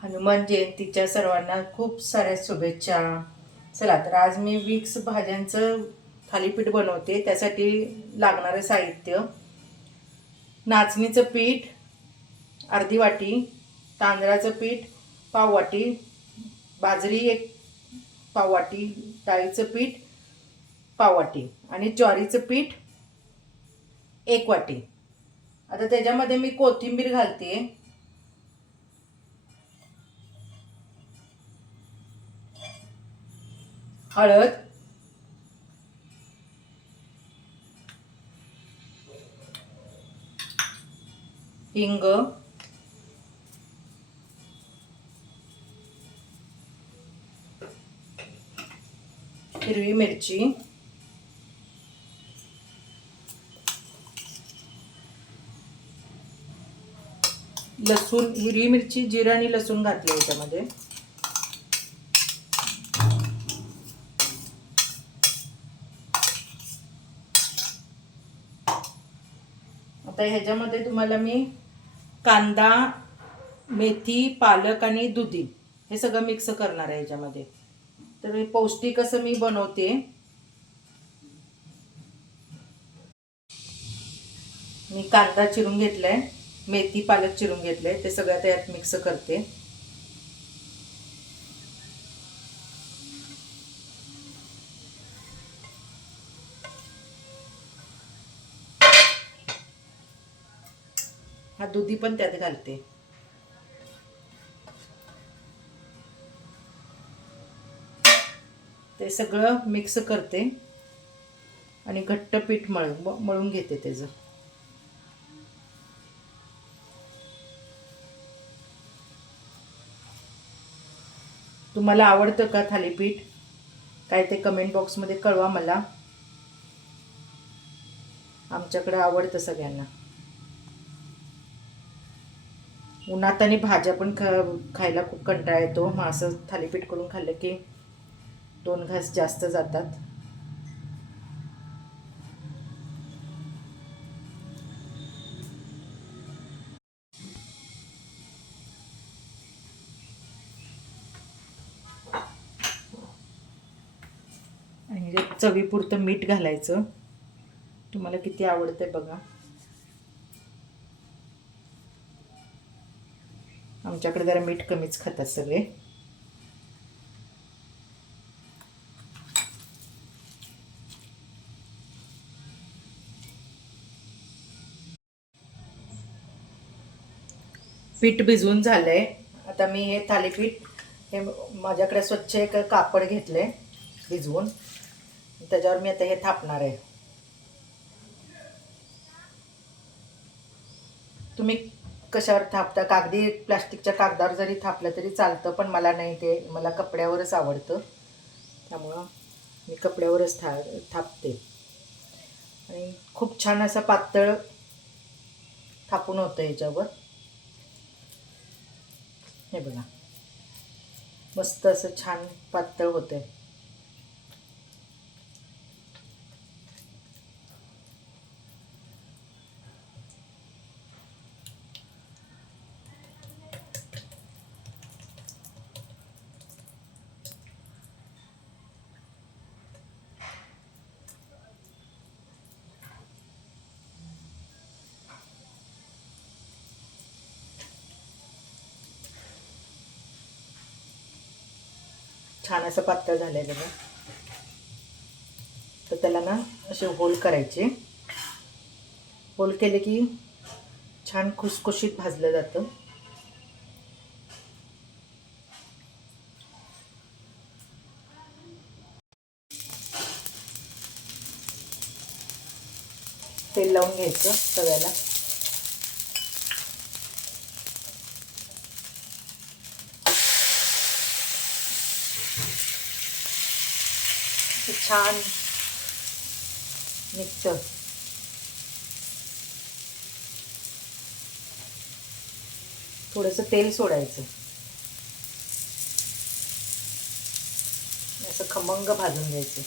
हनुमान जयंतीच्या सर्वांना खूप साऱ्या शुभेच्छा. चला तर आज मी मिक्स भाज्यांचं थालीपीठ बनवते. त्यासाठी लागणारं साहित्य: नाचणीचं पीठ अर्धी वाटी, तांदळाचं पीठ पाव वाटी, बाजरी एक पाव वाटी, डाळीचं पीठ पाव वाटी आणि ज्वारीचं पीठ एक वाटी. आता त्याच्यामध्ये मी कोथिंबीर घालते, हळद, हिंग, हिरवी मिरची, लसूण, हिरवी मिरची, जिरं आणि लसूण घातले याच्यामध्ये. आता ह्याच्यामध्ये तुम्हाला मी कांदा, मेथी, पालक आणि दुधी हे सगळं मिक्स करणार आहे ह्याच्यामध्ये. तर हे पौष्टिक असं मी बनवते. मी कांदा चिरून घेतलाय, मेथी पालक चिरून घेतले, ते सगळं त्यात मिक्स करते. हा दुधी पण त्यात घालते. ते सगळं मिक्स करते आणि घट्ट पीठ मळून घेते त्याचं. तुम्हाला आवडतं का थालीपीठ? काय ते कमेंट बॉक्समध्ये कळवा मला. आमच्याकडे आवडतं सगळ्यांना. उन्हात आणि भाज्या पण खायला खूप कंटाळा येतो. मग असं थालीपीठ करून खाल्लं की 2 घास जास्त जातात. आणि चवीपुरतं मीठ घालायचं. तुम्हाला किती आवडतंय बघा. आमच्याकडे जरा मीठ कमीच खातात सगळे. पीठ भिजवून झालंय. आता मी हे थालीपीठ हे माझ्याकडे स्वच्छ एक कापड घेतले भिजवून, त्याच्यावर मी आता हे थापणार आहे. तुम्ही कशावर थापता? कागदी प्लास्टिकच्या कागदावर जरी थापलं तरी चालतं, पण मला नाही, ते मला कपड्यावरच आवडतं. त्यामुळं मी कपड्यावरच थापते. आणि खूप छान असं पातळ थापून होतं ह्याच्यावर. हे बघा, मस्त असं छान पातळ होतंय. छान असं पातळ झालंय बघा. तर त्याला ना असे होल करायचे. होल केले की छान खुसखुशीत भाजलं जातं. तेल लावून घ्यायचं तव्याला. छान निघतं. थोडंसं तेल सोडायचं, असं खमंग भाजून घ्यायचं.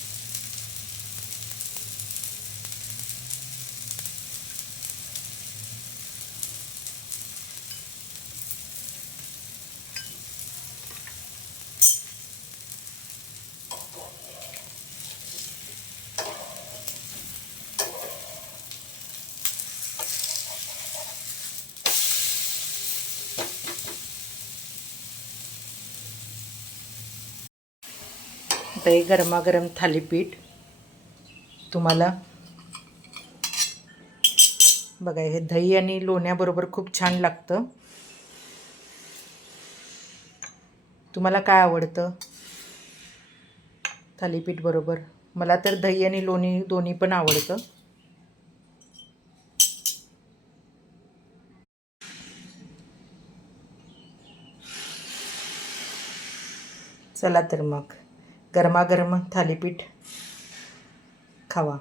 बघताय गरमागरम थालीपीठ. तुम्हाला बघा हे दही आणि लोण्याबरोबर खूप छान लागतं. तुम्हाला काय आवडतं थालीपीठ बरोबर? मला तर दही आणि लोणी दोन्ही पण आवडतं. चला तर मग गरमागरम थालीपीठ खावा.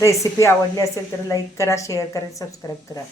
रेसिपी आवडली असेल तर लाईक करा, शेअर करा, सबस्क्राईब करा.